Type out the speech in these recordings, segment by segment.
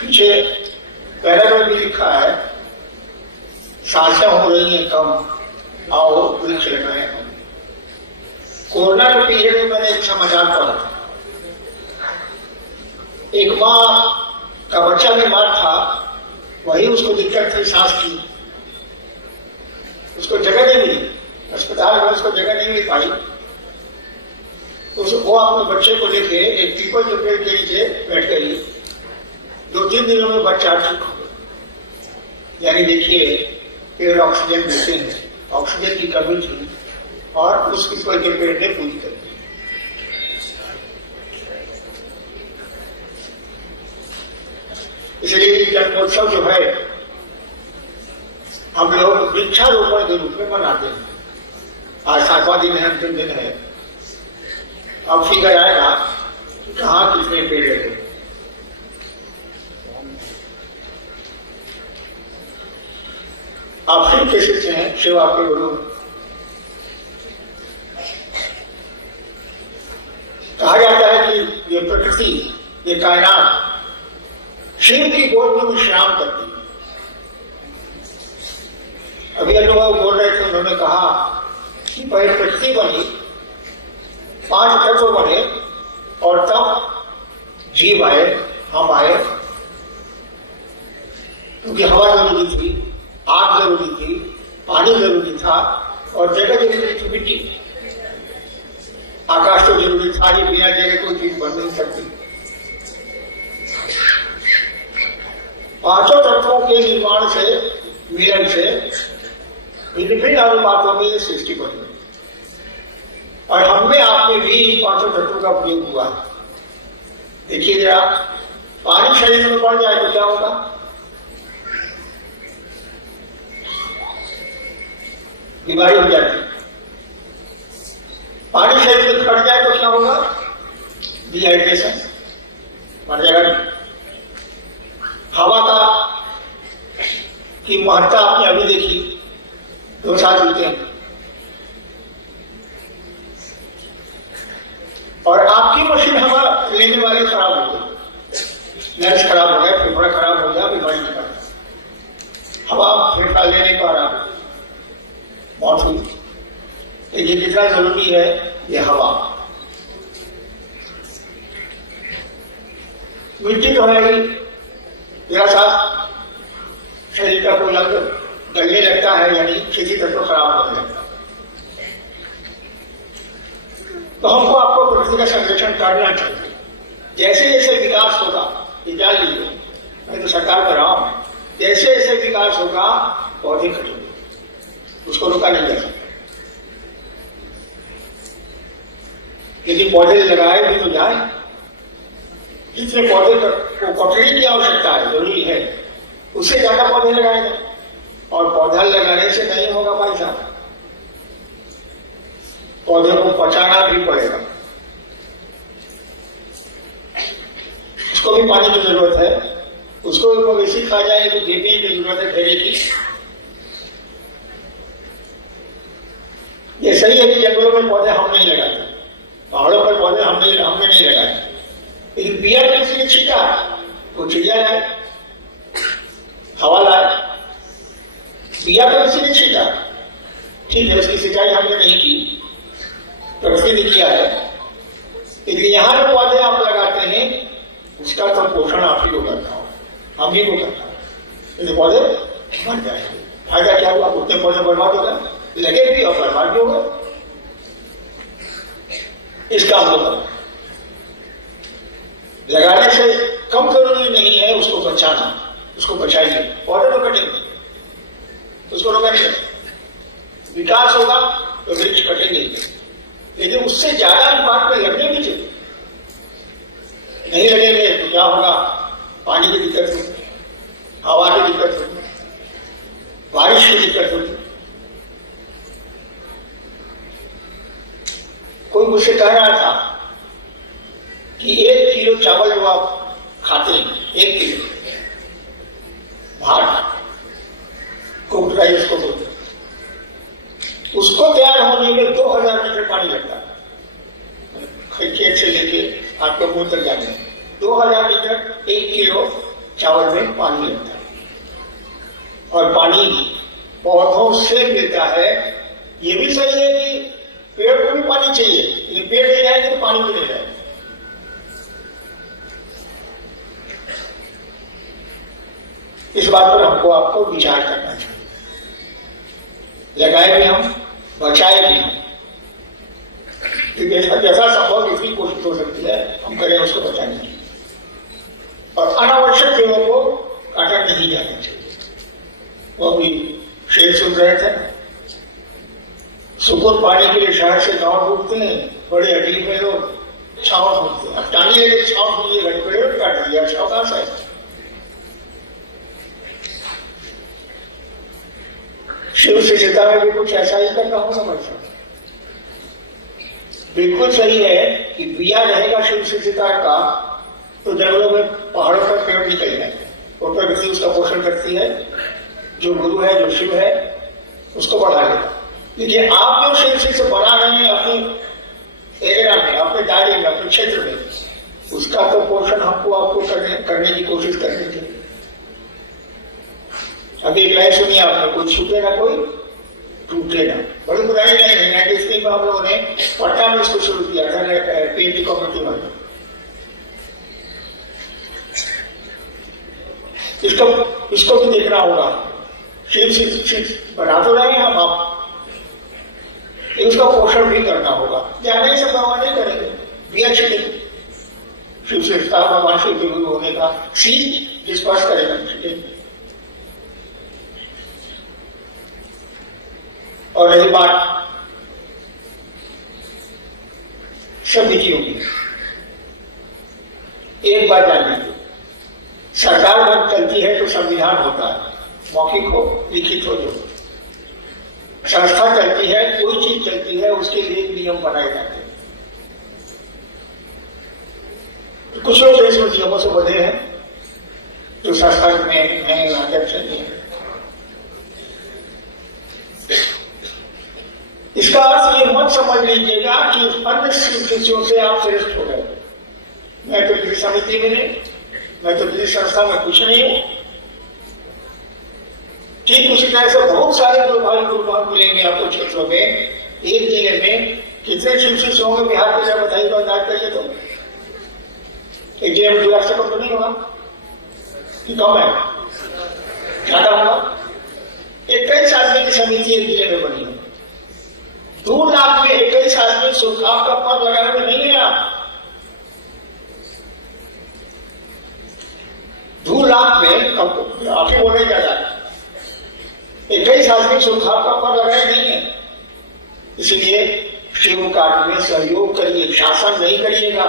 पीछे पैराग्राफ भी लिखा है, सांसें हो रही हैं कम, आओ वृक्ष लगाए हम। कोरोना के पीरियड में मैंने एक समाचार पढ़ा था, एक माँ का बच्चा बीमार था, वही उसको दिक्कत थी सांस की, उसको जगह नहीं मिली, अस्पताल में उसको जगह नहीं मिल पाई, तो वो अपने बच्चे को लेके एक पीपल के पेड़ के नीचे बैठ गई। 2-3 दिनों में बच्चा ठीक हो गया। यानी देखिए, पेड़ ऑक्सीजन देते हैं, ऑक्सीजन की कमी थी और उस पीपल के पेड़ ने पूरी कर दी। इसलिए जन्मोत्सव जो है हम लोग वृक्षारोपण के रूप में मनाते हैं। आज 7वां दिन है, अंतिम दिन है। अब फिगर आएगा कि कहाँ कितने पेड़ लगे। आप फिर कैसे से हैं शिव आपके गुरु। कहा जाता है कि ये प्रकृति, ये कायनात शिव की गोद में विश्राम करती है। अभी अनुभव बोल रहे थे, उन्होंने कहा कि पहले प्रकृति बनी, 5 तत्व बने और तब जीव आए, हम आए। क्योंकि हवा जरूरी थी, आग जरूरी थी, पानी जरूरी था और जगह जरूरी थी, मिट्टी। आकाश तो जरूरी था, ये बिना जगह कोई चीज बन नहीं सकती। 5 तत्वों के निर्माण से, मिलन से विभिन्न अनुपातों में सृष्टि बनी और हमने आप में भी इन 5 तत्वों का प्रयोग हुआ। देखिए जरा, पानी शरीर में बढ़ जाए तो क्या होगा? बीमारी हो जाती है। पानी शरीर में फट जाए तो क्या होगा? डिहाइड्रेशन, मर जाएगा। हवा का की महत्ता आपने अभी देखी, 2 साल बीते हैं और आपकी मशीन हवा लेने वाले खराब हो गई, लंग्स खराब हो गया, फेफड़ा खराब हो गया, बीमारी निकल, हवा फेफड़ा लेने का रहा, मौत हुई। ये कितना जरूरी है ये हवा। मिट्टी तो है ही, मेरा साथ शरीर का कोई अंग गलने लगता है, यानी किसी तत्व खराब होने लगता है, तो हमको आपको प्रकृति का संरक्षण करना चाहिए। जैसे जैसे विकास होगा, ये जान लीजिए, मैं तो सरकार कर रहा हूं, जैसे जैसे विकास होगा पौधे कटेंगे, उसको रोका नहीं जा सकता। यदि पौधे लगाए भी तो जाए, जितने पौधे को कटने की आवश्यकता है, जरूरी है, उससे ज्यादा पौधे लगाए जाए। और पौधा लगाने से नहीं होगा भाई साहब, पौधे को बचाना भी पड़ेगा, उसको भी पानी की जरूरत है, उसको भी मवेशी खा जाए तो देने की जरूरत है घेरे की। ये सही है कि जंगलों में पौधे हम नहीं लगाते, पहाड़ों पर पौधे हमने नहीं लगाए, लेकिन बिया किसी ने छीटा, वो चिड़िया लाए, हवा लाए, बिया तो किसी ने छीटा, ठीक है, उसकी सिंचाई हमने नहीं की, प्रकृति ने किया है, लेकिन यहां जो पौधे आप लगाते हैं उसका तो पोषण आप ही को करता हो, हम ही को करता हो। ये पौधे मर जाएंगे, फायदा क्या हुआ? उतने पौधे बर्बाद हो गए, लगे भी और बर्बाद भी हो गए। इसका मतलब लगाने से कम जरूरी नहीं है उसको बचाना, उसको बचाइए। पौधे तो कटेंगे, उसको रोका नहीं सकते। विकास होगा तो वृक्ष कटेंगे, लेकिन उससे ज्यादा अनुपात में लगने भी चाहिए। नहीं लगेंगे तो क्या होगा? पानी की दिक्कत होगी, हवा की दिक्कत होगी, बारिश की दिक्कत होगी। कोई मुझसे कह रहा था कि 1 किलो चावल जो आप खाते हैं, 1 किलो भात कुक्ड राइस को बोलते हैं, उसको तैयार होने में 2000 लीटर पानी लगता है। खेत से लेके आपके मुंह तक जाने 2000 लीटर 1 किलो चावल में पानी लगता है और पानी पौधों से मिलता है। ये भी सही है कि पेड़ को भी पानी चाहिए, ये पेड़ ले जाएंगे तो पानी भी ले जाएंगे। इस बात पर हमको आपको विचार करना चाहिए। लगाए भी हम, बचाए भी हम, जैसा संभव इतनी कोशिश हो सकती है हम करें उसको बचाने की। और अनावश्यक पेड़ों को काटा नहीं जाना चाहिए। वो भी शेर सुन रहे थे, सुकून पाने के लिए शहर से गांव ढूंढते हैं, बड़े अजीब में लोग छाव ढूंढते हैं। अब टानी लेके छाव ढूंढिए, पेड़ काट दिया, छाव कहां से है? शिव से सीता में भी कुछ ऐसा ही करना होगा बच्चा। बिल्कुल सही है कि बिया रहेगा शिव से सीता का तो जंगलों में पहाड़ों पर पेड़ निकल जाएंगे। वो प्रकृति उसका पोषण करती है, जो गुरु है, जो शिव है, उसको बढ़ा देगा। लेकिन आप जो शिव से बना रहे हैं अपने एरिया में, अपने दायरे में, अपने क्षेत्र में, उसका तो पोषण हमको आपको करने की कोशिश करनी चाहिए। अभी एक लाइन सुनिए आपने, कोई छूटे ना कोई टूटे ना। बड़ी बुराई नहीं है। 93 में हम लोगों ने पटना में इसको शुरू किया था, पीएनटी कम्युनिटी में। इसको भी देखना होगा। शिव बना तो रहे हैं हम, आप उसका पोषण भी करना होगा। जाने से भगवान नहीं करेंगे, भी अच्छी नहीं। शिव से भगवान शिव के गुरु होने का सीध स्पर्श करेगा। और रही बात समितियों की, एक बात जान लीजिए, सरकार जब चलती है तो संविधान होता है, मौखिक हो, लिखित हो, जो संस्था चलती है, कोई चीज चलती है, उसके लिए नियम बनाए जाते हैं। तो कुछ लोग इसमें नियमों से बंधे हैं जो संस्था में हैं, अध्यक्ष हैं। इसका अर्थ ये मत समझ लीजिएगा कि अन्य शिष्यों से आप श्रेष्ठ हो गए। मैं तो किसी समिति में नहीं, मैं तो किसी संस्था में कुछ नहीं हूं। ठीक उसी तरह से बहुत सारे गुरुभाई गुरुभाग मिलेंगे आपको क्षेत्रों में। एक जिले में कितने शिव शिष्य होंगे बिहार के, जब बताइए तो अंदाज करिए। तो एक जिले में 2 लाख से कम तो नहीं होगा कि कम है, ज्यादा होगा। 21 आदमी की समिति एक जिले में बनी है। 2 लाख में 21 आदमी सुखाव का पद लगाने में नहीं है। आप 2 लाख में आप ही बोले ज्यादा, 21 आदमी सुखाव का पद लगाए नहीं है। इसलिए शिव कार्य में सहयोग करिए, शासन नहीं करिएगा।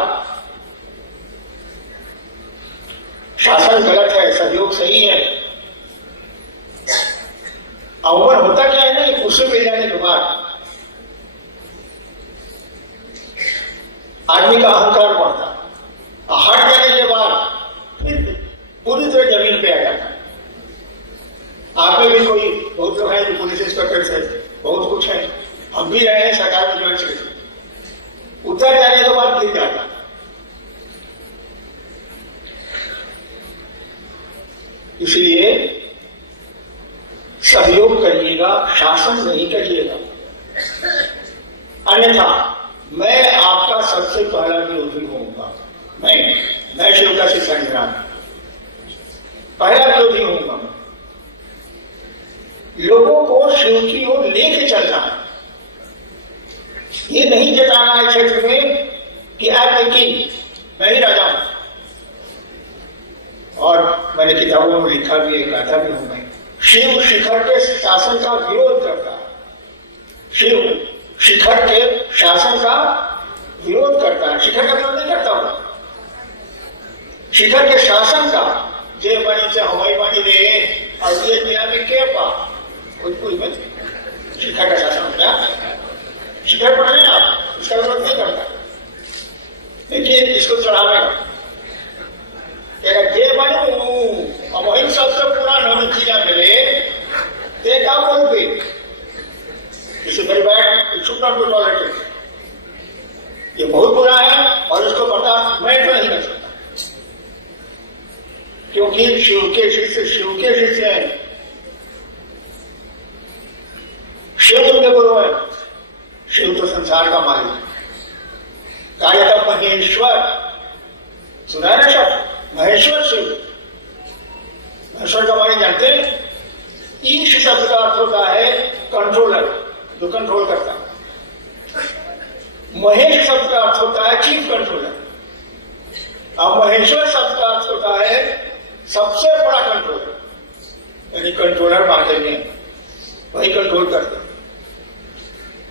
शासन गलत है, सहयोग सही है। अवमान होता क्या है ना, कुर्सी मिल जाने के बाद आदमी का अहंकार बढ़ता, हट जाने के बाद फिर पूरी तरह जमीन पे आ जाता। आप में भी कोई बहुत लोग हैं जो पुलिस इंस्पेक्टर से बहुत कुछ है, हम भी रहे हैं सरकार में जो है, उतर जाने के बाद गिर जाता। इसलिए सहयोग करिएगा, शासन नहीं करिएगा। अन्यथा मैं आपका सबसे पहला विरोधी होऊंगा। मैं शिव का शिष्य पहला विरोधी होऊंगा। लोगों को शिव की ओर लेके चलना है। ये नहीं जताना है क्षेत्र में कि आप लेकिन मैं ही राजा हूं। और मैंने किताबों में लिखा भी है, गाथा भी हूं मैं। शिव शिखर के शासन का विरोध करता है। शिव शिखर के शासन का विरोध करता है। शिखर का विरोध नहीं करता हुआ, शिखर के शासन का। जे बनी से हवाई बानी रे और ये दुनिया में क्या पा कोई में शिखर का शासन होता है। शिखर पर नहीं, आप इसका विरोध नहीं करता, लेकिन इसको चढ़ावेगा। जे बनू वही सबसे पूरा नवी चीजा मिले देखा बोल भी इसे मेरी बैठ छुट्टा टॉयलेट, ये बहुत बुरा है और इसको बर्दाश्त मैं तो नहीं कर सकता। क्योंकि शिव के शिष्य हैं, शिव उनके गुरु है। शिव तो संसार का मालिक, कार्यतम महेश्वर, सुना है ना शब्द महेश्वर शिव। महेश्वर का मालिक जानते हैं? ईश शब्द का अर्थ होता है कंट्रोलर, जो कंट्रोल करता है। महेश शब्द का अर्थ होता है चीफ कंट्रोलर। अब महेश्वर शब्द का अर्थ होता है सबसे बड़ा कंट्रोलर, यानी कंट्रोलर मार्केट में वही कंट्रोल करते हैं।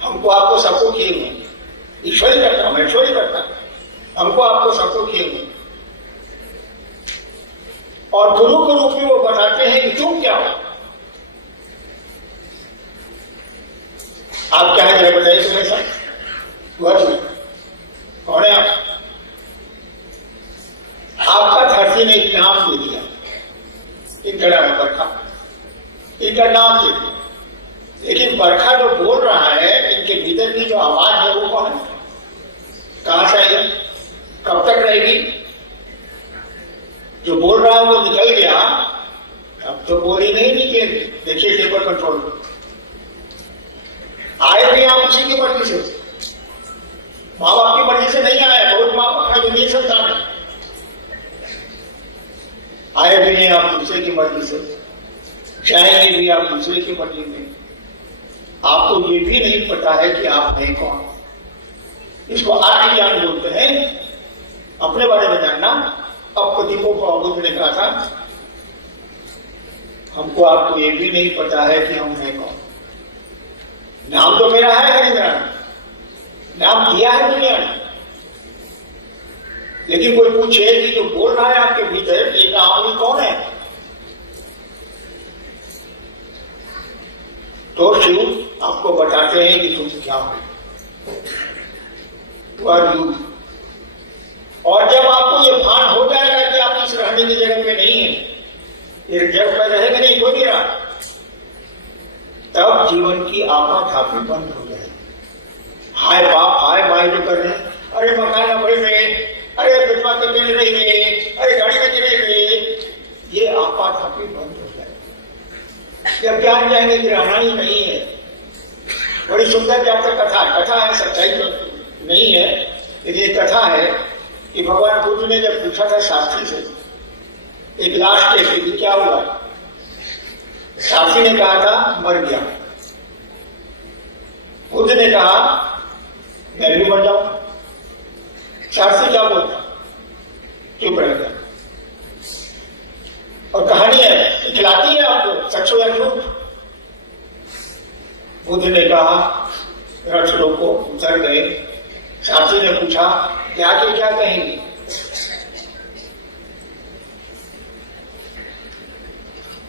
हमको आपको सबको किए हुए ईश्वर ही करता, महेश्वर ही करता, हमको आपको सबको किए हुए। और गुरु के रूप में वो बताते हैं कि तुम क्या हो, आप क्या है जरा बताइए तुम्हें सर। कौन है आप? आपका धरती ने एक नाम दे दिया, इनका नाम है बरखा, इनका नाम दे दिया। लेकिन बरखा जो बोल रहा है, इनके भीतर की जो आवाज है वो कौन है? कहां से आएगी, कब तक रहेगी? जो बोल रहा है वो निकल गया, अब तो बोली नहीं निकलेगी। देखिए टेबल कंट्रोल आए भी आप उसी की मर्जी से, माँ बाप की मर्जी से नहीं आए। बहुत माँ बाप का जो नहीं संतान है, आए भी नहीं आप दूसरे की मर्जी से, जाएंगे भी आप दूसरे की मर्जी में। आपको ये भी नहीं पता है कि आप हैं कौन। इसको आत्मज्ञान बोलते हैं, अपने बारे में जानना। अब प्रदीपों को बुद्ध ने कहा था, हमको आपको ये भी नहीं पता है कि हम हैं कौन। नाम तो मेरा है हरिनाम, नाम दिया है दुनिया ने, लेकिन कोई पूछे कि जो बोल रहा है आपके भीतर ये नाम कौन है, तो शिव आपको बताते हैं कि तुम क्या हो। और जब आपको ये भान हो जाएगा कि आप इस रहने की जगह पे नहीं है, ये जगह में रहेगा नहीं, कोई नहीं रहा, तब जीवन की आपाधापी बंद हो जाएगी। हाय बाप हाय माई जो कर रहे हैं, अरे मकान बढ़ रहे, अरे विधवा के मिल रही है, अरे गाड़ी में गिरे हुए, ये आपाधापी बंद हो जाएगी। जब जान जाएंगे कि रहना ही नहीं है। बड़ी सुंदर व्यापक कथा है, सच्चाई तो नहीं है, लेकिन ये कथा है कि भगवान बुद्ध ने जब पूछा था शास्त्री से एक लाश के कि क्या हुआ, शास्त्री ने कहा था मर गया। बुद्ध ने कहा मैं भी मर जाऊं। शास्त्री क्या बोलता, चुप रह गया। और कहानी है खिलाती है आपको सच हो या झूठ। बुद्ध ने कहा रथ रोको, उतर गए। शास्त्री ने पूछा क्या के क्या कहेंगे।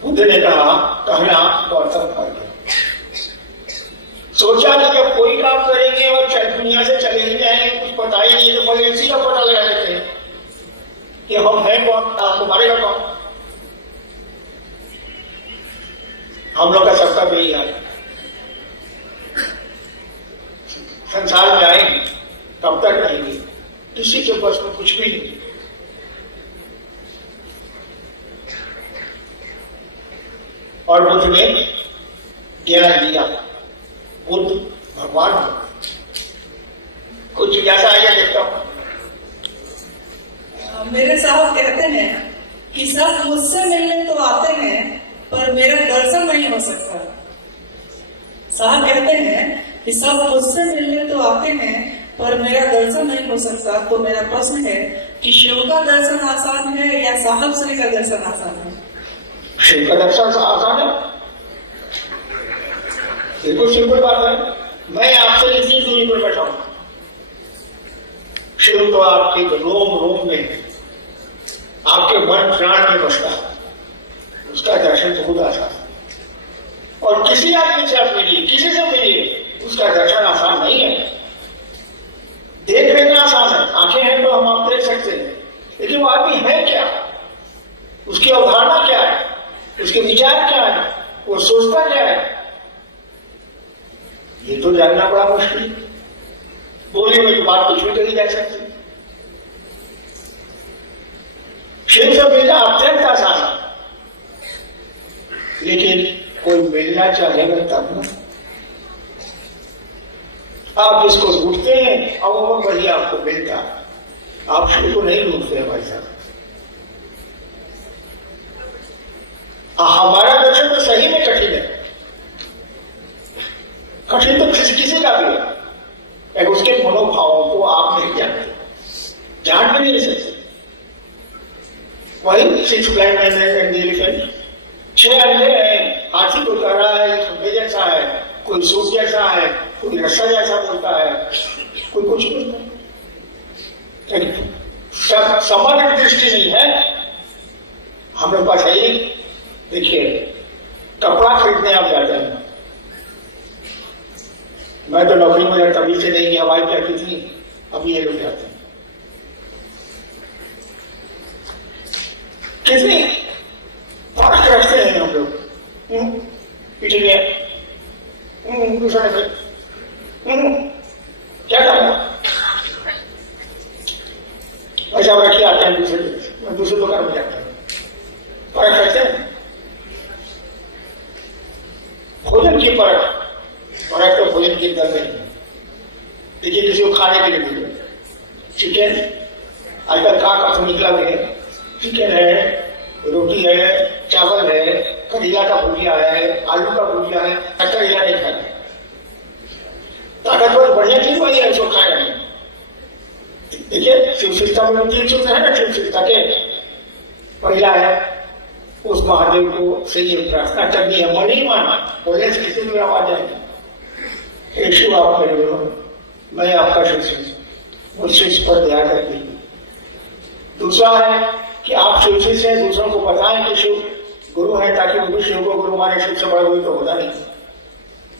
बुद्ध ने कहा कहना गौतम कर गया। सोचा कि जब कोई काम करेंगे और दुनिया से चले ही जाएंगे, कुछ पता ही नहीं, तो पहले इसी का पता लगा लेते हैं कि हम हैं कौन, आपको मारेगा कौन। हम लोग का सबका भी यही है, संसार में आएंगे कब तक रहेंगे, किसी के पास में कुछ भी नहीं। और बुद्ध ने ज्ञान दिया, बुद्ध भगवान कुछ जैसा आइए देखता हूं। मेरे साहब कहते हैं कि सब मुझसे मिलने तो आते हैं पर मेरा दर्शन नहीं हो सकता। साहब कहते हैं कि सब मुझसे मिलने तो आते हैं पर मेरा दर्शन नहीं हो सकता। तो मेरा प्रश्न है कि शिव का दर्शन आसान है या साहब श्री का दर्शन आसान है? शिव का दर्शन आसान है, बिल्कुल सिंपल बात है। मैं आपसे इतनी दूरी पर बैठा हूं, शिव तो आपके रोम रोम में, आपके मन प्राण में बसता है, उसका दर्शन तो खुद आसान है। और किसी आदमी से आप मिलिए, किसी से मिलिए, उसका दर्शन आसान नहीं है। देख लेना आसान है, आंखें हैं तो हम आप देख सकते हैं, लेकिन वो आदमी है क्या, उसकी अवधारणा क्या है, उसके विचार क्या है, वो सोचता क्या है, ये तो जानना बड़ा मुश्किल। बोली में तो बात कुछ भी कही जा सकती। शिव से मिलना अत्यंत आसान है, लेकिन कोई मिलना चाहेगा तब ना। आप जिसको ढूंढते हैं अब वो वही आपको मिलता, आप शिव को नहीं ढूंढते हैं भाई साहब। हमारा दर्शन तो सही में कठिन है, कठिन तो किसी का भी है, उसके मनोभावों को आप नहीं जानते, जान भी नहीं सकते। वही 6 blind men and the elephant, 6 अंधे हैं, हाथी को कह रहा है खंभे जैसा है, कोई सूट जैसा है, कोई रस्सा जैसा बोलता है, कोई कुछ नहीं। समग्र दृष्टि नहीं है हम लोग पास। है देखिए, कपड़ा खरीदने आप जाते हैं, मैं तो नौकरी में तभी से नहीं गया, भाई क्या की थी, अब ये लोग जाते हैं। कितनी फर्क रखते हैं हम लोग, पिटेंगे दूसरे पे, क्या करना, ऐसा रखिए आते हैं दूसरे दुकान में जाते हैं, फर्क रखते हैं। भोजन की फर्क तो भोजन के अंदर नहीं। देखिए किसी को खाने के लिए मिले चिकन, आजकल का निकला है, चिकन है, रोटी है, चावल है, करेला का भुजिया है, आलू का भुजिया है, करेला नहीं खाना। ताकतवर बढ़िया चीज वही है, इसको खाएगा नहीं। देखिए शिवशिष्टा में 3 सूत्र है ना, शिवशिष्टा के पहला है उस महादेव को से ये प्रार्थना करनी है, मन ही माना, बोलने से किसी भी आवाज आएगी, हे शिव आप मेरे गुरु, मैं आपका शिष्य, मुझ शिष्य पर दया करती। दूसरा है कि आप शिव से दूसरों को बताएं कि शिव गुरु है, ताकि वो भी शिव को गुरु माने, शिव से बड़ा गुरु तो होता नहीं,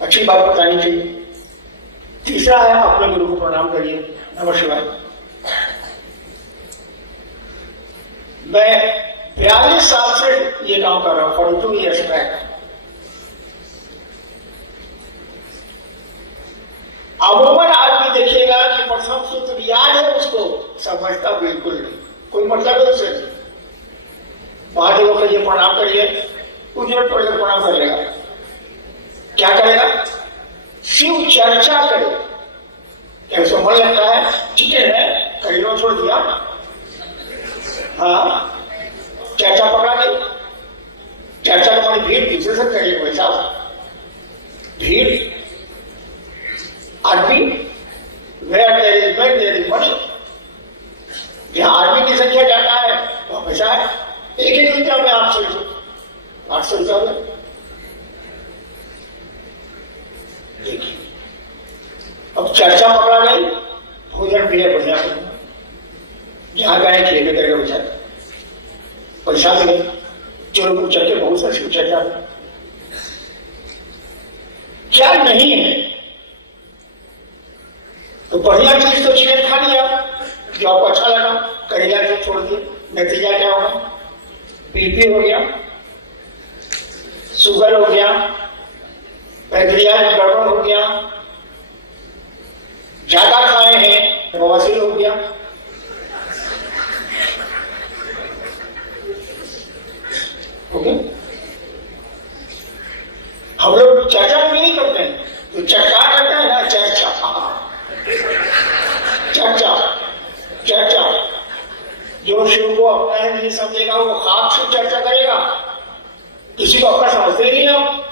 अच्छी बात बतानी चाहिए। तीसरा है अपने गुरु को प्रणाम करिए, नमः शिवाय। मैं 42 साल से ये काम कर रहा हूं, 42 years बैक। अमूमन आदमी देखिएगा कि प्रथम सूत्र याद है उसको, समझता बिल्कुल नहीं, कोई मतलब है उसे। महादेव को ये प्रणाम करिए, कुछ देर पहले प्रणाम कर लेगा, क्या करेगा, शिव चर्चा करे। कैसे मन लगता है, चिकन है, करेला छोड़ दिया, हाँ चर्चा पकड़ा गई। चर्चा तो हमारी भीड़ पीछे से करिए भाई साहब, भीड़ आदमी, where there is men there is money। जहां आदमी की संख्या ज्यादा है वहां पैसा है। एक रुपया में 800 रुपया में देखिए, अब चर्चा पकड़ा गई, भोजन भी है बढ़िया, जहां गए खेले करेगा बेचारा, पैसा मिले, चलो कुछ चर्चे बहुत सा शिव चर्चा क्या नहीं है। तो बढ़िया चीज तो चिकन खा लिया जो आपको अच्छा लगा, करेला जो छोड़ दिया, नतीजा क्या होगा, बीपी हो गया, शुगर हो गया, पैंक्रियाज गड़बड़ हो गया, ज्यादा खाए हैं बवासीर हो गया। ओके, हम लोग चर्चा नहीं करते हैं, तो चर्चा करते हैं ना, चर्चा चर्चा। जो शिव को अपना है नहीं समझेगा वो खाक से चर्चा करेगा। किसी को अपना समझते नहीं आप,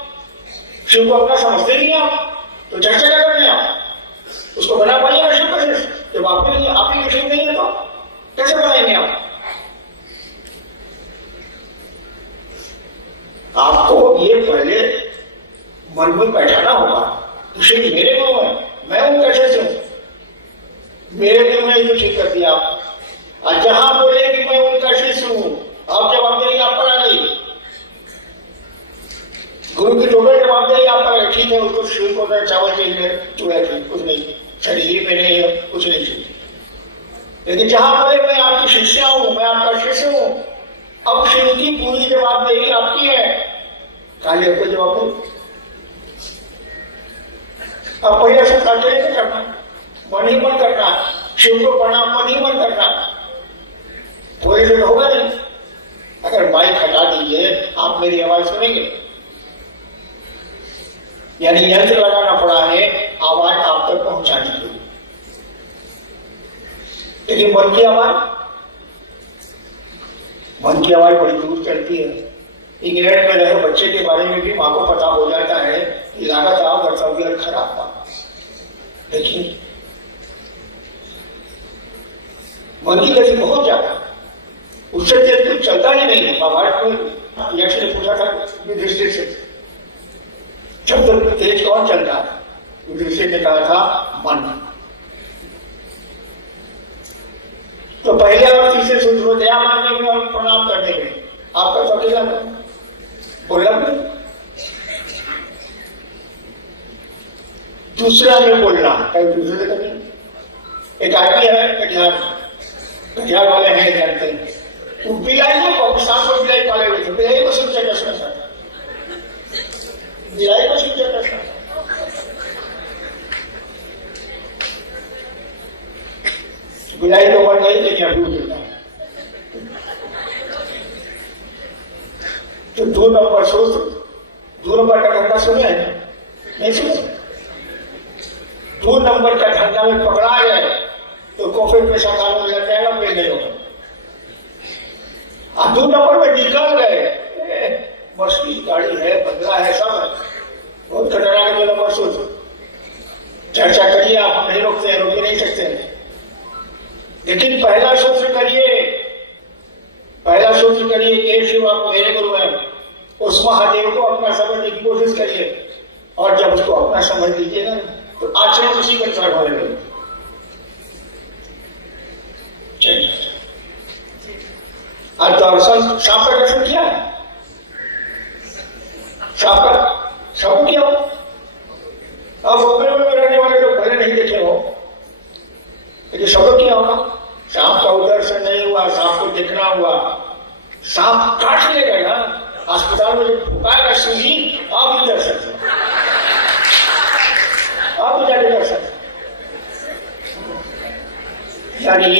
शिव को अपना समझते नहीं आप, तो चर्चा क्या कर रहे हैं आप, उसको बना पाइएगा शिव का शिष्य, जब आप ही शिव नहीं है तो कैसे बनाएंगे आप। आपको ये पहले मन में बैठाना होगा कि शिव मेरे गुरु है, मैं हूं कैसे से हूं, मेरे गुरु ने जो ठीक कर दिया। और जहां बोले कि मैं उनका शिष्य हूं, आप जवाबदेही आप पर आ गई, गुरु की टोटल जवाबदेही आप पर है। ठीक है, उसको शिव को चावल चाहिए, चूड़ा चाहिए, कुछ नहीं, शरीर में नहीं है, कुछ नहीं चाहिए। लेकिन जहां बोले मैं आपकी शिष्या हूं, मैं आपका शिष्य हूं, अब शिव की पूरी जवाबदेही आपकी है, काले को जवाब अब पहले से करते नहीं करना, मन ही मन करना, शिव को प्रणाम मन ही मन करना, कोई से होगा नहीं। आप मेरी आवाज सुनेंगे। यानी यंत्र लगाना पड़ा है आवाज आप तक पहुंचाने के लिए। लेकिन मन की आवाज बड़ी दूर चलती है। इंग्लैंड में रहे बच्चे के बारे में भी मां को पता हो जाता है कि लागत आप कर्तव्य खराब था, लेकिन मन की गति बहुत ज्यादा, उससे तेज कुछ चलता ही नहीं है। महाभारत में यक्ष ने पूछा था युधिष्ठिर से, जब तक तेज कौन चलता है? युधिष्ठिर ने कहा था मन। तो पहले और तीसरे सूत्र को दया मानने में और प्रणाम करने में आपका तो अकेला बोलना नहीं, दूसरा में बोलना कहीं दूसरे से कभी। एक आदमी है कटिहार वाले हैं, जानते हैं, तो बिलाई को पाकिस्तान पर बिलाई पाले हुए थे, बिलाई को शिक्षा करना था, बिलाई को शिक्षा करना। बिलाई तो मर गई लेकिन अभी मिलता है। तो 2 नंबर सूत्र, 2 नंबर का धंधा सुने नहीं सुने? 2 नंबर का धंधा में पकड़ा जाए तो कोफे पैसा कानून लग जाएगा, पे नहीं होगा। 2 नंबर में निकल गए, मर्सिडीज गाड़ी है, बंगला है, सब है, बहुत खतरनाक 2 नंबर सूत्र। चर्चा करिए, आप नहीं रोकते हैं, रोक नहीं सकते हैं, लेकिन पहला सूत्र करिए कि शिव आप मेरे गुरु हैं, उस महादेव को अपना समझने की कोशिश करिए, और जब उसको अपना समझ लीजिएगा तो आचरण उसी के अनुसार होने लगे। आज दर्शन, सांप का दर्शन किया है? सांप का सबको किया हो? अब बॉम्बे में रहने वाले लोग भले नहीं देखे हो, लेकिन सबको किया होगा। सांप का दर्शन नहीं हुआ, सांप को देखना हुआ, सांप काट लेगा ना, अस्पताल में जब फुकाएगा सुई, आप भी दर्शन, आप भी जाके दर्शन। यानी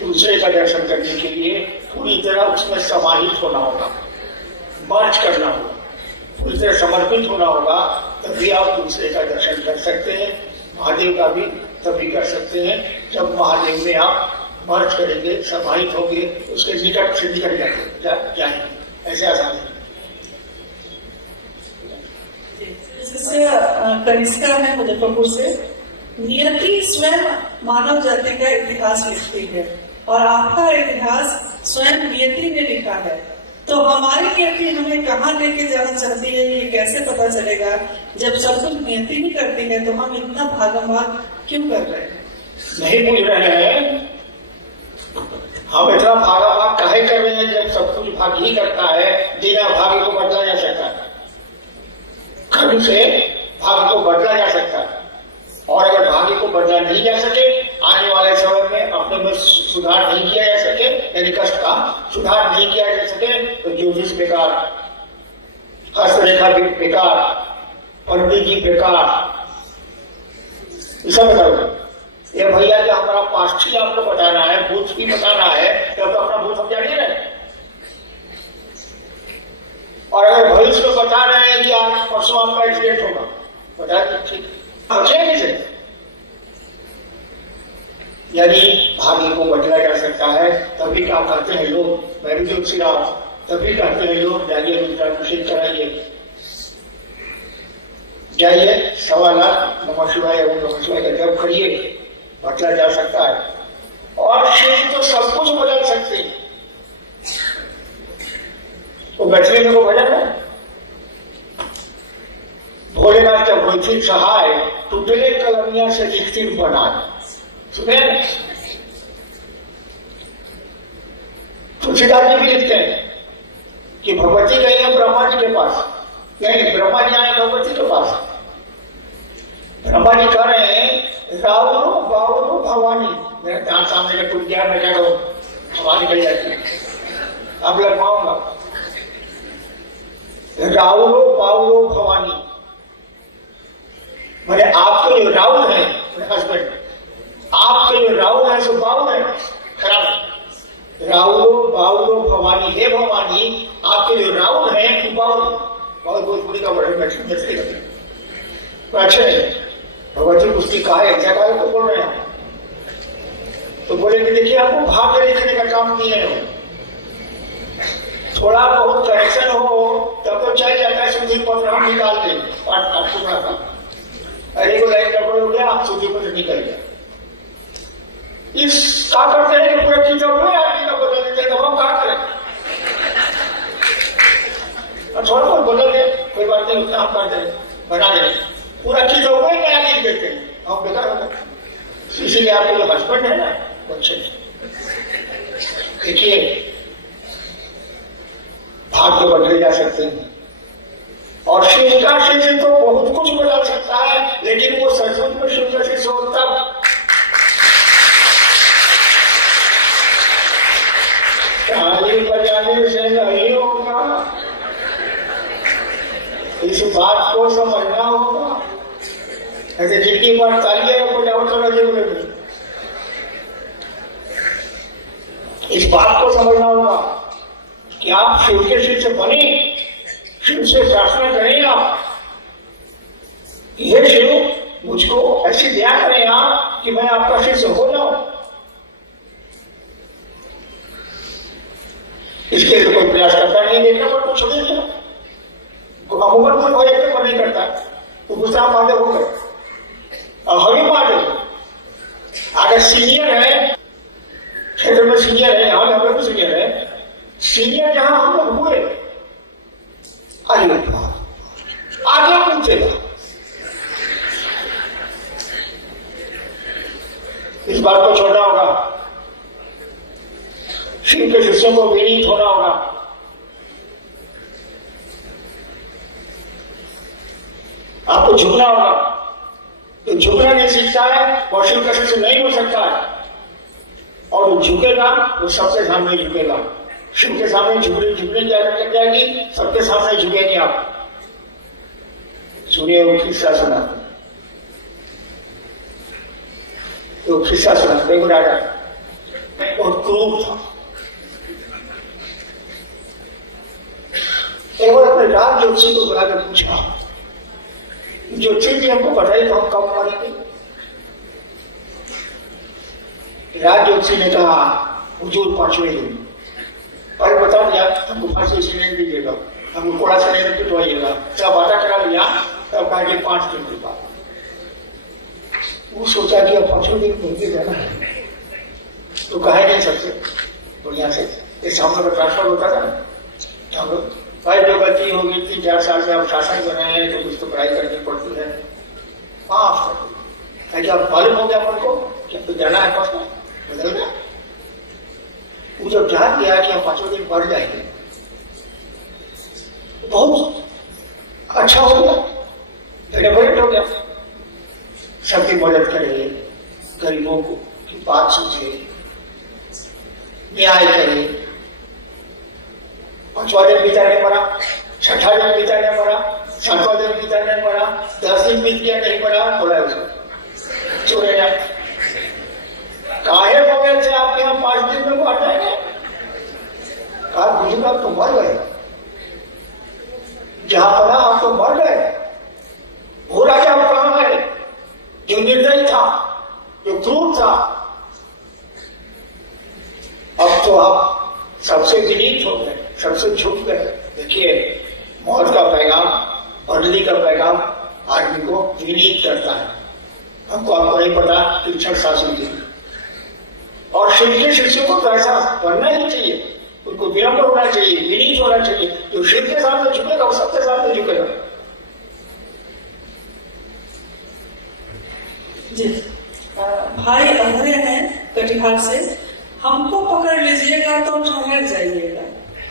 दूसरे का दर्शन करने के लिए पूरी तरह उसमें समाहित होना होगा, मर्ज करना होगा, पूरी तरह समर्पित होना होगा, तभी आप दूसरे का दर्शन कर सकते हैं। महादेव का भी तभी कर सकते हैं जब महादेव में आप मर्ज करेंगे, समाहित होंगे, उसके निकट से निकट जाएंगे। ऐसे आसान है। जैसे कनिष्का है मुजफ्फरपुर से, नियति स्वयं मानव जाति का इतिहास लिखती है और आपका इतिहास स्वयं नियति ने लिखा है, तो हमारी नियति हमें कहाँ लेके जाना चाहती है, ये कैसे पता चलेगा? जब सब कुछ नियति ही करती है तो हम इतना भागम भाग क्यों कर रहे हैं? नहीं पूछ रहे हैं हम इतना भागा भाग काहे कर रहे हैं, जब सब कुछ भाग ही करता है। बिना भाग्य को बदला जा सकता है, कर्म से भाग्य को बदला जा सकता है, और अगर भाग्य को बदला नहीं जा सके, आने वाले समय में अपने में सुधार नहीं किया जा सके, यानी कष्ट का सुधार नहीं किया जा सके, तो ज्योतिष बेकार, हस्तरेखा भी बेकार, पंडित जी बेकार, सब बताओ। ये भैया जो हमारा पाष्ठी आपको बताना है, भूत भी बताना है, तो अपना भूत हम जानिए ना। और अगर भविष्य को बता रहे हैं कि आज परसों आपका एक्सीडेंट होगा, बता दीजिए, ठीक है। यानी भाग्य को बदला जा सकता है, तभी क्या कहते हैं लोग, मैं भी ज्योतिषी रहा, तभी कहते हैं लोग जाइए रुद्राभिषेक कराइए, जाइए 1.25 लाख नमः शिवाय एवं नमः शिवाय का जप करिए, बदला जा सकता है। और शेष तो सब कुछ बदल सकते हैं। तो बचने को भजन है, भोलेनाथ जब होती सहाय, टूटले कलमिया से लिखती बनाए, सुने? तुलसीदास जी भी लिखते हैं कि भगवती गई है ब्रह्मा जी के पास, नहीं ब्रह्मा जी आए भगवती के पास। ब्रह्मा जी कह रहे हैं रावलो बावलो भवानी, मेरा ध्यान सामने का टूट गया, मैं कह रहा हूं हवा निकल जाती है, अब लग पाऊंगा। रावलो बावलो भवानी, मैंने आपके जो राहुल है हस्बैंड, आपके जो राहुल है सो बाहुल है, खराब है। राहुलो बाहुलो भवानी, हे भवानी आपके जो राहुल है कि बाहुल, बहुत भोजपुरी का वर्ड है, अच्छे भगवती कुश्ती कहा है, क्या कहा तो बोल रहे हैं। तो बोले कि देखिए आपको भाग देने का काम नहीं है, थोड़ा बहुत करेक्शन हो तब तो चल जाता है, सूजी पत्र हम निकाल दें पाठ का टुकड़ा का, अरे को लाइन गड़बड़ हो गया, आप सूजी पत्र निकल गया। इस क्या करते हैं कि पूरा चीज आदमी का बदल देते हैं, तो हम क्या करें, और थोड़ा बहुत बदल दे कोई बात नहीं, उतना हम कर दें बना दें, पूरा चीज हो गई नया चीज देते हैं हम बेकार हो। इसीलिए आपके जो हस्बैंड है ना बच्चे, देखिए भाग्य बदले जा सकते हैं, और शिवका से तो बहुत कुछ बदल सकता है, लेकिन वो सचमुच में शिवका से सोचता ताली बजाने से नहीं होगा, इस बात को समझना होगा। ऐसे जितनी बार तालियां बजाओ तो लगे हुए, इस बात को समझना होगा कि आप शिव के शिव से बने, शिव से प्रार्थना करें आप, ये शिव मुझको ऐसी दया करें आप कि मैं आपका शिष्य हो जाऊं। इसके लिए कोई प्रयास करता नहीं, देखना पर कुछ नहीं है, तो अमूमन में कोई एक नहीं करता, तो दूसरा महादेव हो गए और हरि महादेव अगर सीनियर है, क्षेत्र में सीनियर है, यहाँ हम लोग सीनियर है, सीनियर जहां हम लोग हुए, अरे आगे पूछेगा, इस बात को छोड़ना होगा, शिव के शिष्यों को विनीत होना होगा। आपको झुकना होगा, तो झुकना नहीं सीखता है और शिव का शिष्य नहीं हो सकता है, और वो झुकेगा वो सबके सामने झुकेगा, शिव के सामने झुकने की आदत लग जाएगी, सबके सामने झुकेंगे आप। सुनिए वो किस्सा सुना, तो किस्सा सुना, देखो राजा और क्रूर था, एक बार अपने राज ज्योतिषी को बुलाकर पूछा, ज्योतिषी जी हमको बताइए तो हम कब मरेंगे। राज ज्योतिषी ने कहा हुजूर 5वें दिन, और बता दिया हमको फांसी से नहीं दीजिएगा, हमको कोड़ा से नहीं पिटवाइएगा, सब वादा करा लिया, तब कहा कि 5 दिन के बाद। वो सोचा कि अब 5वें दिन मुझे जाना है, तो कहा नहीं सबसे बढ़िया से इस हम लोग ट्रांसफर होता था ना, हम लोग भाई जो गलती होगी 3-4 साल से आप शासन बने हैं तो कुछ तो पढ़ाई करनी पड़ती है, माफ कर दो, क्या मालूम हो गया अपन को कि तो जाना है पास में बदल गया। वो जब जान गया कि हम 5वें दिन बढ़ जाएंगे, बहुत अच्छा हो गया, डेवलप हो गया, सबकी मदद करे, गरीबों को की बात सुने, न्याय करे। 5वां दिन बीता नहीं मरा, 6ठा दिन बीता नहीं मरा, 7वां दिन बीता नहीं मरा, 10 दिन बीत गया नहीं मरा, बोला उसको चोरे ना काहे बगैर से आपके यहाँ 5 दिन में बांट जाएंगे, कहा बुजुर्ग आप तो मर गए, जहां पड़ा आप तो मर गए, वो राजा कहां है जो निर्दयी था, जो क्रूर था, अब तो आप सबसे विनीत हो गए, सबसे झुक गए। देखिए मौत का पैगाम, बदली का पैगाम आदमी को विनीत करता है। हमको आपको नहीं पता शिक्षण शासन की, और शिव के शिष्यों को तो ऐसा बनना ही चाहिए, उनको विनम्र होना चाहिए, विनीत होना चाहिए, जो शिव के सामने झुकेगा वो सबके सामने झुकेगा। जी भाई अभय हैं कटिहार से, हमको पकड़ लीजिएगा तो ठहर जाइएगा,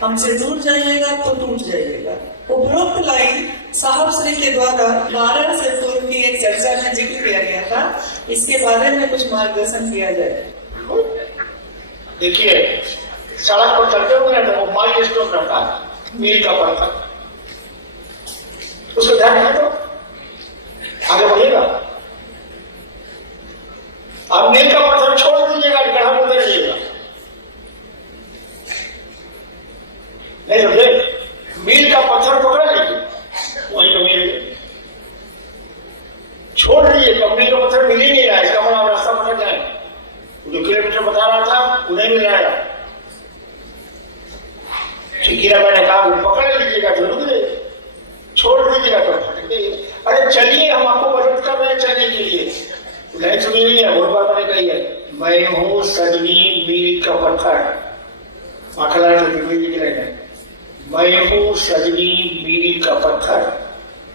हमसे दूर जाइएगा तो टूट जाइएगा। उपरोक्त लाइन साहब श्री के द्वारा 12 से पूर्व की एक चर्चा में जिक्र किया गया था, इसके बारे में कुछ मार्गदर्शन किया जाए। देखिए सड़क पर चलते हुए ना वो माइल स्टोन रहता है, मील का पड़ता, उसको ध्यान रखें तो आगे बढ़ेगा। आप मील का पत्थर छोड़ दीजिएगा, गढ़ा में उतरिएगा, नहीं समझे? मील का पत्थर पकड़ा लीजिए, वहीं तो मील छोड़ दीजिए, कंपनी का पत्थर मिल ही नहीं रहा है, इसका मतलब रास्ता पकड़ जाए। जो किलोमीटर बता रहा था उन्हें मिल आया। ठीक है, मैंने कहा पकड़ लीजिएगा जरूर, छोड़ दीजिएगा तो अरे चलिए हम आपको मदद कर रहे हैं चलने के लिए। नहीं सुनी नहीं है, बहुत बार मैंने कही है, मैं हूं सजनी मील का पत्थर। आखिर मैं हूं सजनी मील का पत्थर,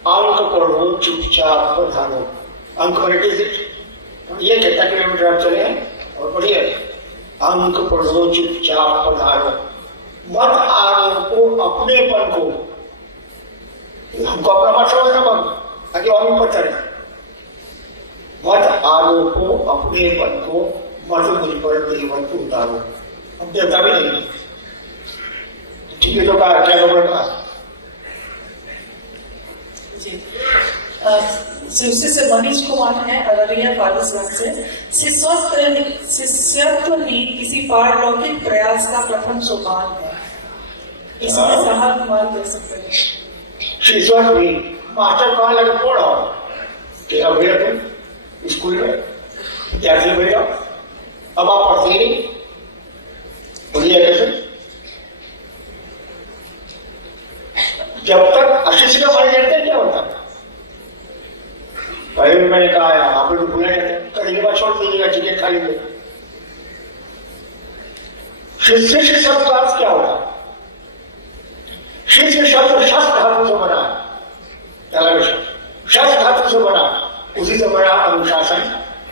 अंक पढ़ो चुपचाप पधारो। अंक ये कितना किलोमीटर आप चले और पढ़िए, अंक पढ़ो चुपचाप पधारो, मत आरोपो अपनेपन को। हमको अपना मत समझना बंद, आगे और भी पत्थर है। मत आरोपो अपनेपन को, मत मुझ पर देवन को उतारो। अब देवता भी नहीं, ठीक है तो कहा क्या खबर कहा जी। शिवसी से मनीष कुमार है अररिया फारसगंज से। शिष्यत्व ही किसी पारलौकिक प्रयास का प्रथम सोपान है, इसमें साहब कुमार कह सकते हैं। शिष्यत्व भी मास्टर कहाँ लगे पढ़ो कि अब भैया तुम स्कूल में विद्यार्थी भैया, अब आप पढ़ते ही नहीं, बोलिए कैसे? जब तक अशिष्य का फल जानते हैं क्या होता है? पहले भी मैंने कहा है, आप लोग भूले कभी के बाद छोड़ दीजिएगा, चिकन खा लीजिए। शिष्य से शब्द का अर्थ क्या होता है? शिष्य शब्द शस्त्र धातु से बना है, शस्त्र धातु से बना, उसी से बना अनुशासन,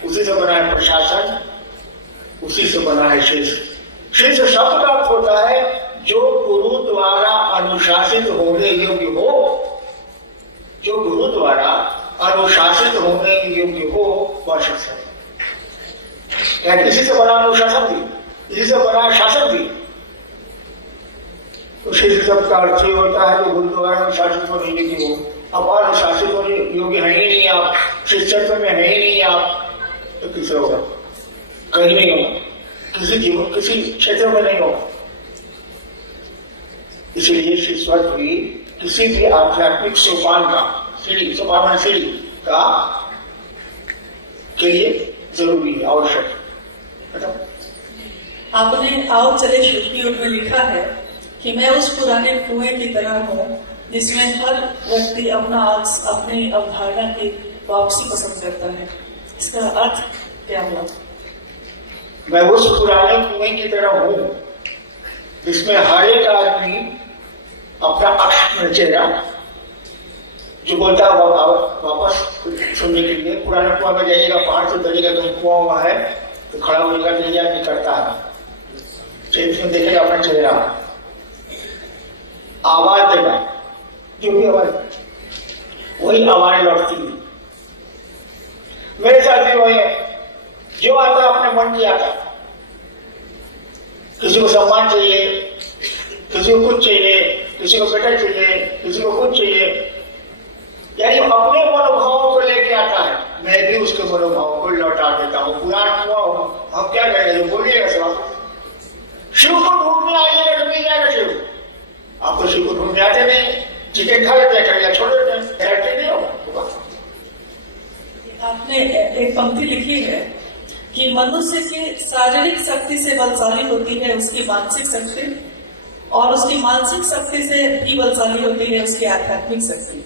उसी से बना है प्रशासन, उसी से बना है शिष्य। शिष्य शब्द का अर्थ होता है जो गुरु द्वारा अनुशासित होने योग्य हो, जो गुरु द्वारा अनुशासित होने योग्य हो वह शिष्य है। क्या किसी से बना अनुशासन भी, किसी से बना शासन भी। तो शिष्य शब्द का अर्थ ये होता है जो गुरु द्वारा अनुशासित होने योग्य हो। अब अनुशासित होने योग्य है ही नहीं आप, शिष्यत्व में है ही नहीं आप, तो किसे होगा? कहीं नहीं होगा, किसी जीवन किसी क्षेत्र में नहीं होगा। इसलिए शिष्यत्व भी किसी भी आध्यात्मिक सोपान का, सीढ़ी सोपान सीढ़ी का के लिए जरूरी है, आवश्यक। आपने आओ चले शुद्धि में लिखा है कि मैं उस पुराने कुएं की तरह हूँ जिसमें हर व्यक्ति अपनी अवधारणा की वापसी पसंद करता है। इसका अर्थ क्या हुआ? मैं उस पुराने कुएं की तरह हूँ जिसमें हर एक आदमी अपना अक्ष में चेहरा जो बोलता है वापस सुनने के लिए। पुराना कुआं में जाइएगा, पहाड़ से उतरिएगा, कहीं कुआं हुआ है तो खड़ा होगा, नहीं आदमी करता है, में देखेगा अपना चेहरा, आवाज देगा, जो भी आवाज वही आवाज लौटती है। मेरे साथ भी वही है, जो आता है अपने मन की आता है। किसी को सम्मान चाहिए, किसी को कुछ चाहिए, किसी को बेटा चाहिए, किसी को कुछ चाहिए, यानी अपने मनोभावों को लेके आता है। मैं भी उसके मनोभावों को लौटा देता हूँ। पुराना हुआ हूं, हम क्या करेंगे? बोलिएगा सब शिव को ढूंढने आइएगा तो मिल जाएगा शिव। आपको शिव को ढूंढने आते नहीं, चिकन खा लेते हैं, करेगा छोड़ देते हैं, गारंटी नहीं होगा। आपने एक पंक्ति लिखी है कि मनुष्य की शारीरिक शक्ति से बलशाली होती है उसकी मानसिक शक्ति, और उसकी मानसिक शक्ति से भी बलशाली होती है उसकी आध्यात्मिक शक्ति।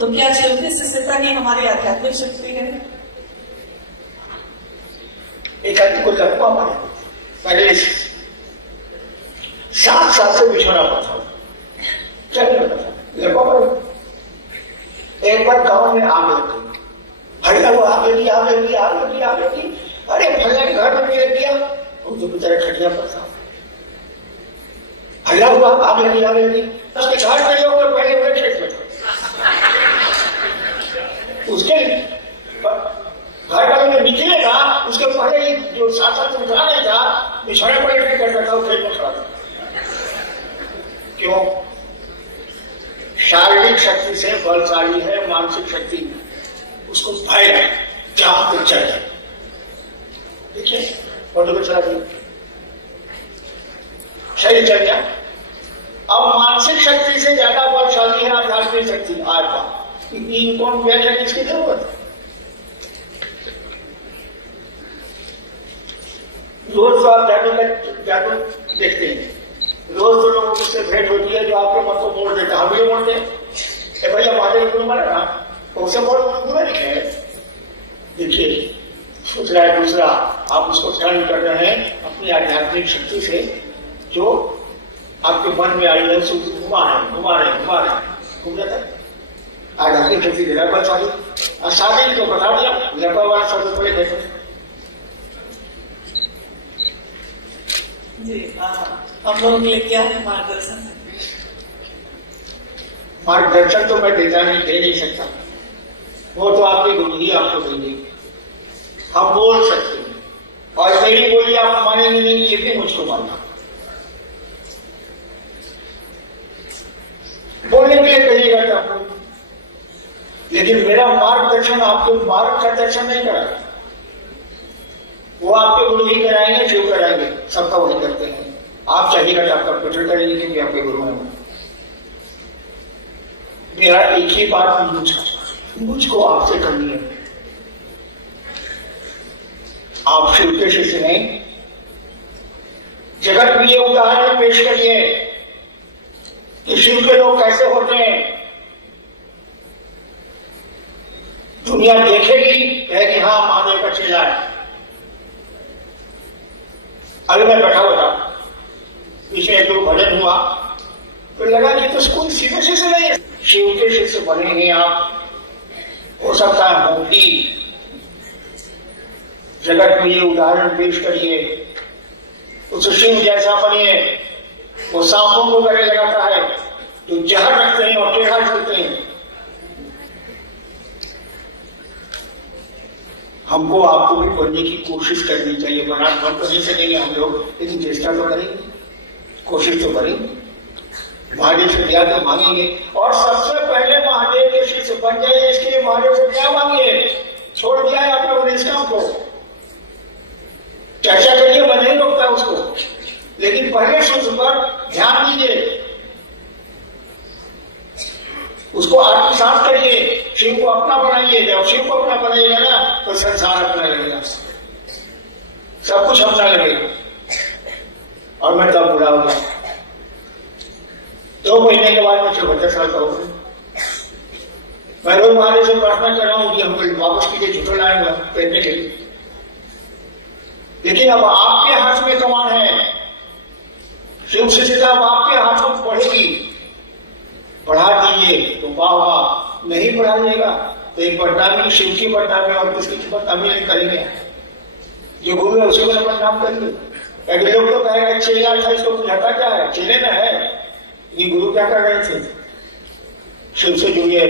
तो क्या शिवजी शिष्यता की हमारी आध्यात्मिक शक्ति है? एक आदमी को लकवा मारे, पहले 7 साल से बिछोना पड़ता, क्या करता था? लकवा मारे। एक बार गांव में आग लग गई, भैया वो आग लगी, आग लगी, आग लगी, आग लगी। अरे भैया के घर में गिर दिया, उनको बेचारा खटिया पड़ता। भैया हुआ आग लगी, आग लगी, उसके घर के लोग तो पहले हुए खेत में, उसके घर का में निकलेगा, उसके पहले ही जो 7 साल से उठा नहीं था, बिछोने पड़े नहीं करता था, खेत में खड़ा था। क्यों? शारीरिक शक्ति से बलशाली है, मानसिक शक्ति उसको भय है, चाह तो चाहिए। देखिए फोटो को चला दिया, शरीर चल गया, अब मानसिक शक्ति से ज्यादा बलशाली है आध्यात्मिक शक्ति आज का। इनको व्याख्या किसकी जरूरत है? रोज तो आप जादू देखते हैं, रोज तो लोगों से भेंट होती है जो आपके मन को मोड़ देता है। हम ये मोड़ते हैं भैया महादेव गुरु मारा ना, तो उसे मोड़ बुरा नहीं है। देखिए सोच रहा है दूसरा, आप उसको टर्न कर रहे हैं अपनी आध्यात्मिक शक्ति से जो आपके मन में आई है, उसको घुमा रहे घूम जाता है। आध्यात्मिक शक्ति जरा बलशाली और शादी को बता दिया लपा वाला सबसे पहले देखो जी। हम लोगों के लिए क्या है मार्गदर्शन? मार्गदर्शन तो मैं दे नहीं सकता, वो तो आपके गुरु ही आपको देंगे। हम बोल सकते हैं और मेरी बोली आप मानेंगे नहीं, ये भी मुझको मानना। बोलने के लिए कहिएगा आपको, लेकिन मेरा मार्गदर्शन आपको मार्ग का दर्शन नहीं कराएगा, वो आपके गुरु ही कराएंगे, शिव कराएंगे, सबका वही करते हैं। आप चाहिएगा तो आप कंप्यूटर करेंगे क्योंकि आपके गुरु हैं। मेरा एक ही बात मुझको आपसे करनी है, आप शिव के शिष्य हैं, जगत में ये उदाहरण पेश करिए कि शिव के लोग कैसे होते हैं। दुनिया देखेगी कहेगी हाँ महादेव का चेला है। अभी मैं बैठा हुआ था, पीछे एक लोग भजन हुआ तो लगा कि तो स्कूल सीधे शिष्य नहीं है, शिव के शिष्य बने हैं आप, हो सकता है होगी। जगत में ये उदाहरण पेश करिए, उस शिव जैसा बनिए। वो सांपों को गले लगाता है तो जहर रखते हैं और टेढ़ा चलते हैं। हमको आपको भी बनने की कोशिश करनी चाहिए। बना बन तो नहीं सकेंगे हम लोग, लेकिन चेष्टा तो करेंगे, कोशिश तो करेंगे। महादेव से दया तो मांगेंगे और सबसे पहले महादेव के शिष्य बन जाइए। इसके लिए महादेव से क्या मांगिए? छोड़ दिया है आप लोगों ने इस काम को। चर्चा करिए, मैं नहीं रोकता उसको, लेकिन पहले शिष्य पर ध्यान दीजिए, उसको आत्मसात करिए, शिव को अपना बनाइए। जब शिव को अपना बनाइएगा ना तो संसार अपना लगेगा, सब कुछ अपना लगेगा। और मैं तब बुरा हो गया, 2 महीने के बाद मैं 74 साल का हो गया। मैं रोज महादेव से प्रार्थना कर रहा हूं कि हमको वापस कीजिए, झूठो लाएंगे पहनने के लिए। लेकिन अब आपके हाथ में कमान है, शिव से सीधा अब आपके हाथों में बढ़ेगी। बढ़ा दीजिए तो वाह वाह, नहीं बढ़ाइएगा तो एक बदनामी, शिव की बदनामी और किसकी बदनामी नहीं करेंगे। जो गुरु है उसको बदनाम करेंगे। अगले लोग तो कहेगा चेला था, इसको बुझाता क्या है, चेले ना है, ये गुरु क्या कर रहे थे। शिव से जुड़िए,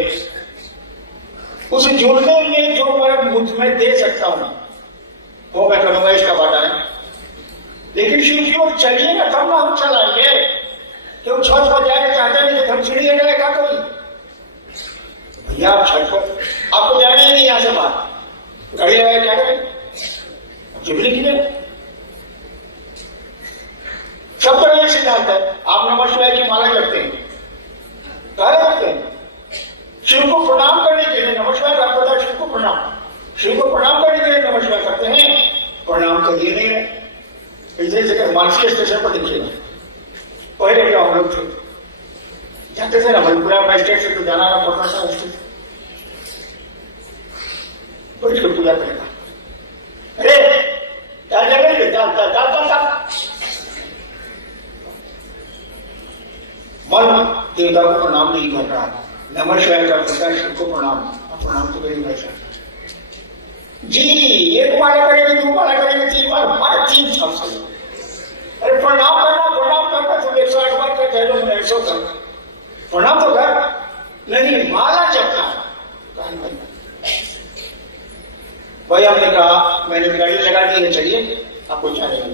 उस जुड़ने में जो मैं मुझ में दे सकता हूं वो मैं करूंगा, इसका वादा है। लेकिन शिव की ओर चलिएगा तब ना हम चलाएंगे। क्यों छत पर जाके चाहते नहीं तो हम चिड़िए गए क्या कोई भैया, आप छत पर आपको जाना ही नहीं, यहां से बाहर गाड़ी लगाए क्या करें, चिपली की नहीं। सब तरह के सिद्धांत है। आप नमः शिवाय की माला करते हैं, कहा करते हैं शिव को प्रणाम करने के लिए। नमः शिवाय का पता है, शिव को प्रणाम, शिव को प्रणाम करने के लिए नमः शिवाय करते हैं, प्रणाम कर दिए नहीं है। जैसे मानसी स्टेशन पर देखिएगा, पहले क्या हम लोग थे, जाते थे ना भलपुरा मैजिस्ट्रेट से तो जाना ना पड़ता था, स्टेशन बैठ के पूजा करेगा। अरे डाल जाएंगे, डाल मन देवता को प्रणाम नहीं कर रहा। नमः शिवाय का प्रकाश, शिव को प्रणाम, प्रणाम तो करेंगे भाई साहब जी। 1 माला करेंगे, 2 माला करेंगे, 3 बार, हमारे 3 शब्द। अरे प्रणाम करना तो 108 बार कर कह लो, 100 करना, प्रणाम तो कर नहीं, माला जपना। भाई हमने कहा, मैंने गाड़ी लगा दी है, चलिए आपको जानेगा।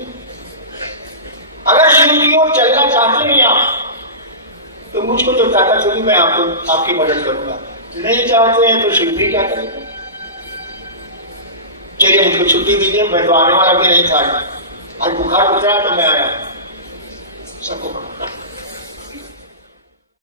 अगर शिव की ओर चलना चाहते हैं आप तो मुझको जो ताकत होगी मैं आपको आपकी मदद करूंगा। नहीं चाहते हैं तो शिव भी क्या करेंगे। चलिए मुझको छुट्टी दीजिए, मैं तो आने वाला भी नहीं था, आज बुखार उतरा तो मैं आया। सबको